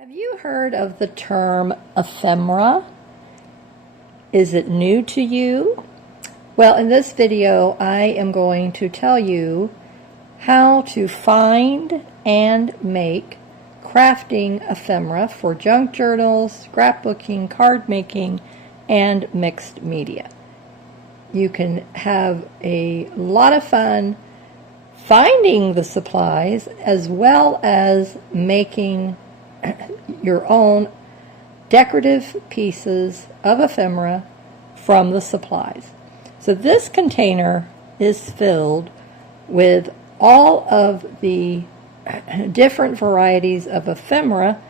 Have you heard of the term ephemera? Is it new to you? Well, in this video, I am going to tell you how to find and make crafting ephemera for junk journals, scrapbooking, card making, and mixed media. You can have a lot of fun finding the supplies as well as making your own decorative pieces of ephemera from the supplies. So this container is filled with all of the different varieties of ephemera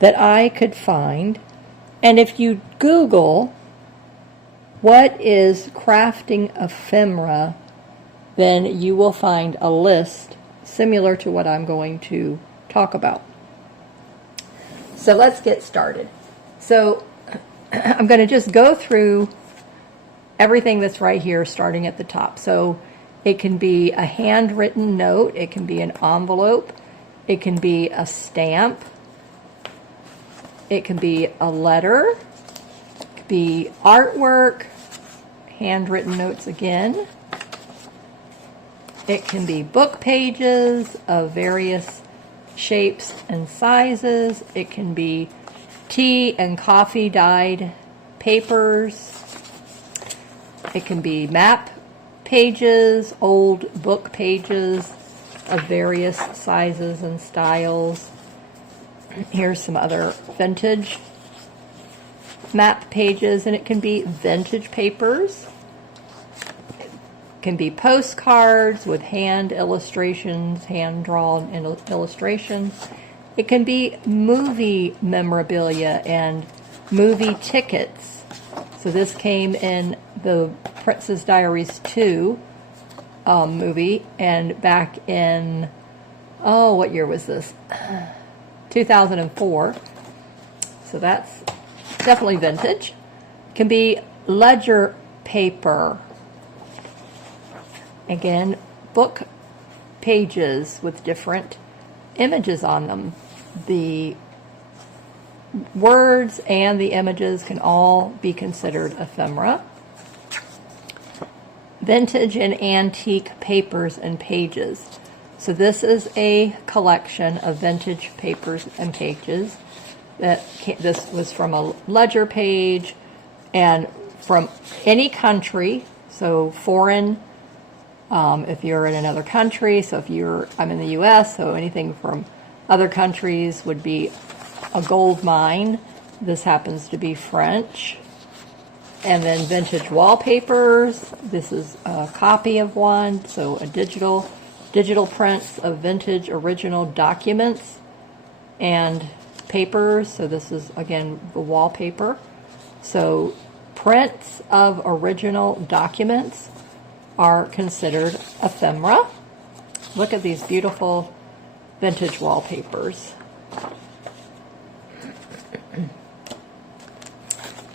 that I could find. And if you Google what is crafting ephemera, then you will find a list similar to what I'm going to talk about. So let's get started. So I'm going to just go through everything that's right here starting at the top. So it can be a handwritten note, it can be an envelope, it can be a stamp, it can be a letter, it could be artwork, handwritten notes again. It can be book pages of various shapes and sizes. It can be tea and coffee dyed papers. It can be map pages, old book pages of various sizes and styles. Here's some other vintage map pages, and it can be vintage papers. Can be postcards with hand illustrations, hand-drawn illustrations. It can be movie memorabilia and movie tickets. So this came in the Princess Diaries 2 movie, and back in, what year was this? 2004. So that's definitely vintage. Can be ledger paper. Again, book pages with different images on them. The words and the images can all be considered ephemera. Vintage and antique papers and pages. So this is a collection of vintage papers and pages. This was from a ledger page and from any country, so foreign. If you're in another country, so I'm in the U.S., so anything from other countries would be a gold mine. This happens to be French. And then vintage wallpapers. This is a copy of one, so a digital prints of vintage original documents and papers. So this is, again, the wallpaper. So prints of original documents are considered ephemera. Look at these beautiful vintage wallpapers.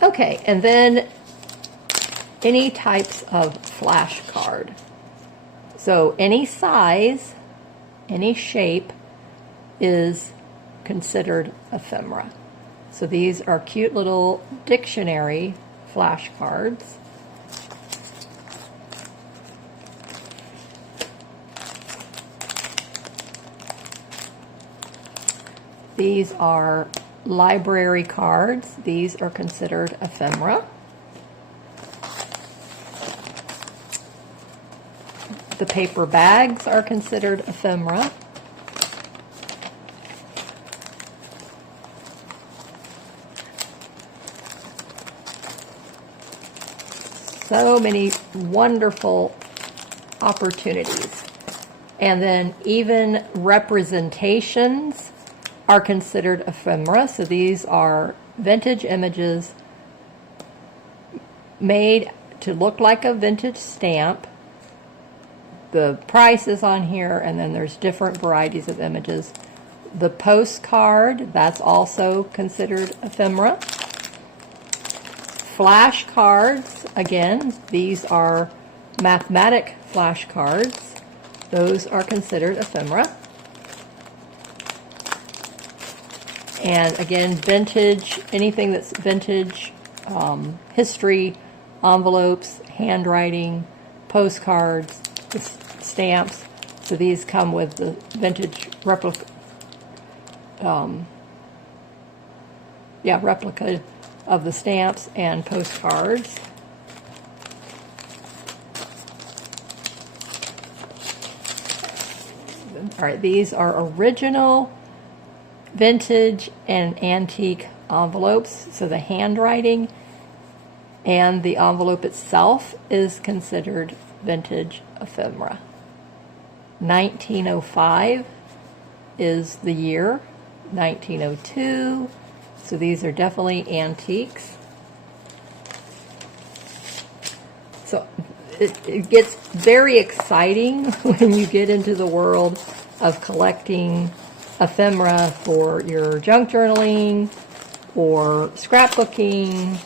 Okay, and then any types of flashcard. So any size, any shape is considered ephemera. So these are cute little dictionary flashcards. These are library cards. These are considered ephemera. The paper bags are considered ephemera. So many wonderful opportunities. And then even representations are considered ephemera. So these are vintage images made to look like a vintage stamp. The price is on here, and then there's different varieties of images. The postcard, that's also considered ephemera. Flashcards, again, these are mathematic flashcards. Those are considered ephemera. And again, vintage, anything that's vintage, history, envelopes, handwriting, postcards, stamps. So these come with the vintage replica, replica of the stamps and postcards. All right, these are original, vintage, and antique envelopes. So the handwriting and the envelope itself is considered vintage ephemera. 1905 is the year, 1902. So these are definitely antiques. So it gets very exciting when you get into the world of collecting ephemera for your junk journaling or scrapbooking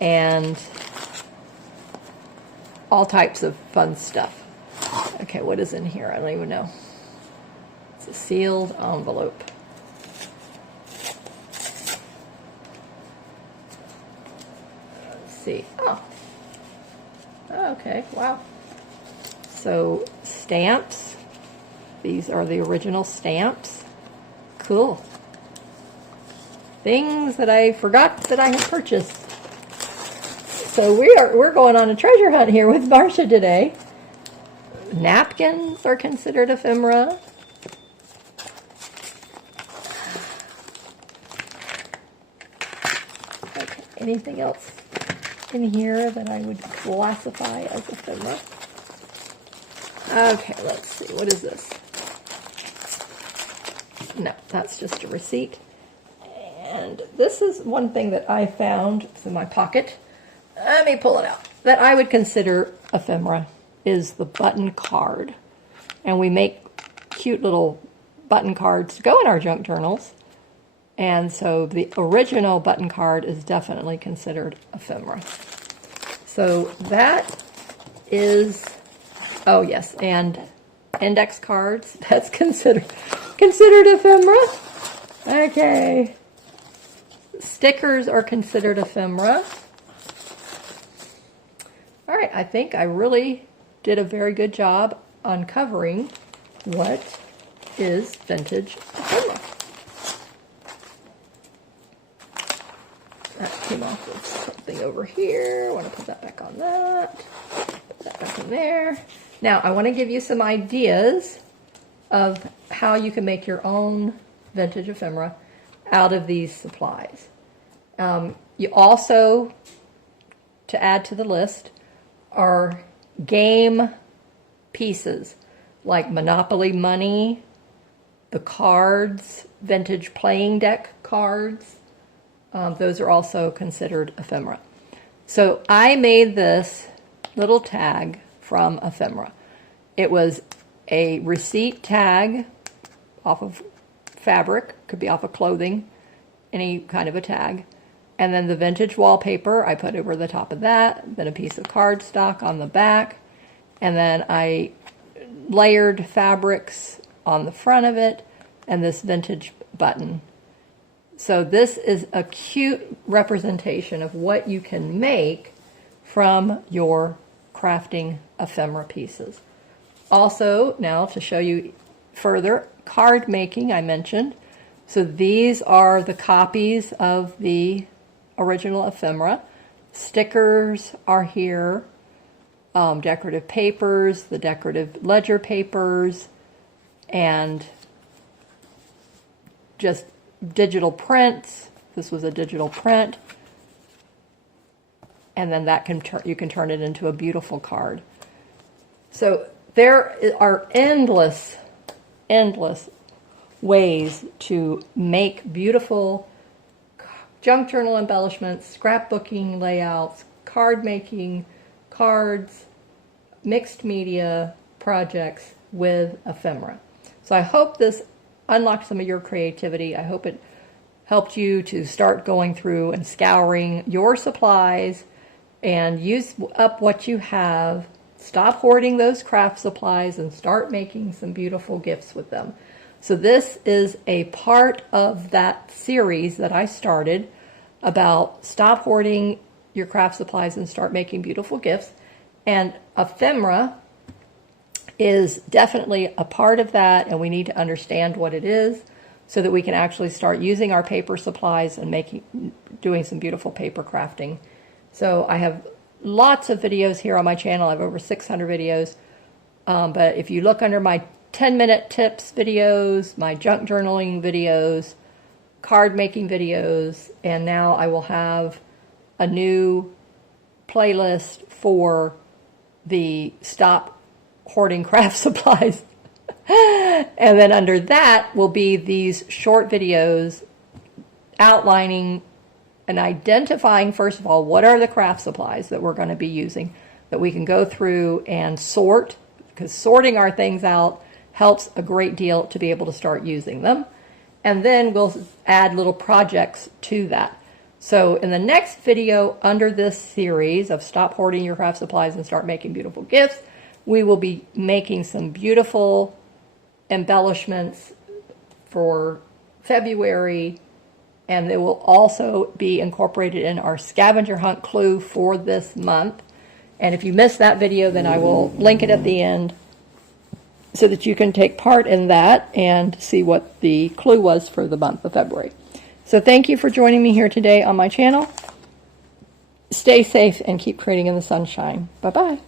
and all types of fun stuff. Okay, what is in here? I don't even know. It's a sealed envelope. Let's see. Oh. Okay, wow. So, stamps. These are the original stamps. Cool. Things that I forgot that I had purchased. So we're going on a treasure hunt here with Marcia today. Napkins are considered ephemera. Okay, anything else in here that I would classify as ephemera? Okay, let's see. What is this? No, that's just a receipt. And this is one thing that I found. It's in my pocket. Let me pull it out. That I would consider ephemera is the button card. And we make cute little button cards to go in our junk journals. And so the original button card is definitely considered ephemera. So that is, oh yes, and index cards, that's considered ephemera. Okay. Stickers are considered ephemera. All right, I think I really did a very good job uncovering what is vintage ephemera. That came off with something over here. I want to put that back on that. Put that back in there. Now, I want to give you some ideas of how you can make your own vintage ephemera out of these supplies. You also, to add to the list, are game pieces like Monopoly money, the cards, vintage playing deck cards. Those are also considered ephemera. So I made this little tag from ephemera. It was a receipt tag off of fabric, could be off of clothing, any kind of a tag. And then the vintage wallpaper, I put over the top of that, then a piece of cardstock on the back, and then I layered fabrics on the front of it, and this vintage button. So this is a cute representation of what you can make from your crafting ephemera pieces. Also, now to show you further, card making I mentioned. So these are the copies of the original ephemera. Stickers are here, decorative papers, the decorative ledger papers, and just digital prints. This was a digital print. And then that you can turn it into a beautiful card. So there are endless ways to make beautiful junk journal embellishments, scrapbooking layouts, card making, cards, mixed media projects with ephemera. So I hope this unlocked some of your creativity. I hope it helped you to start going through and scouring your supplies and use up what you have. Stop hoarding those craft supplies and start making some beautiful gifts with them. So this is a part of that series that I started about stop hoarding your craft supplies and start making beautiful gifts. And ephemera is definitely a part of that, and we need to understand what it is so that we can actually start using our paper supplies and doing some beautiful paper crafting. So I have lots of videos here on my channel. I have over 600 videos. But if you look under my 10-minute tips videos, my junk journaling videos, card making videos, and now I will have a new playlist for the stop hoarding craft supplies. And then under that will be these short videos outlining and identifying, first of all, what are the craft supplies that we're going to be using that we can go through and sort, because sorting our things out helps a great deal to be able to start using them. And then we'll add little projects to that. So in the next video under this series of Stop Hoarding Your Craft Supplies and Start Making Beautiful Gifts, we will be making some beautiful embellishments for February, and it will also be incorporated in our scavenger hunt clue for this month. And if you missed that video, then I will link it at the end so that you can take part in that and see what the clue was for the month of February. So thank you for joining me here today on my channel. Stay safe and keep creating in the sunshine. Bye-bye.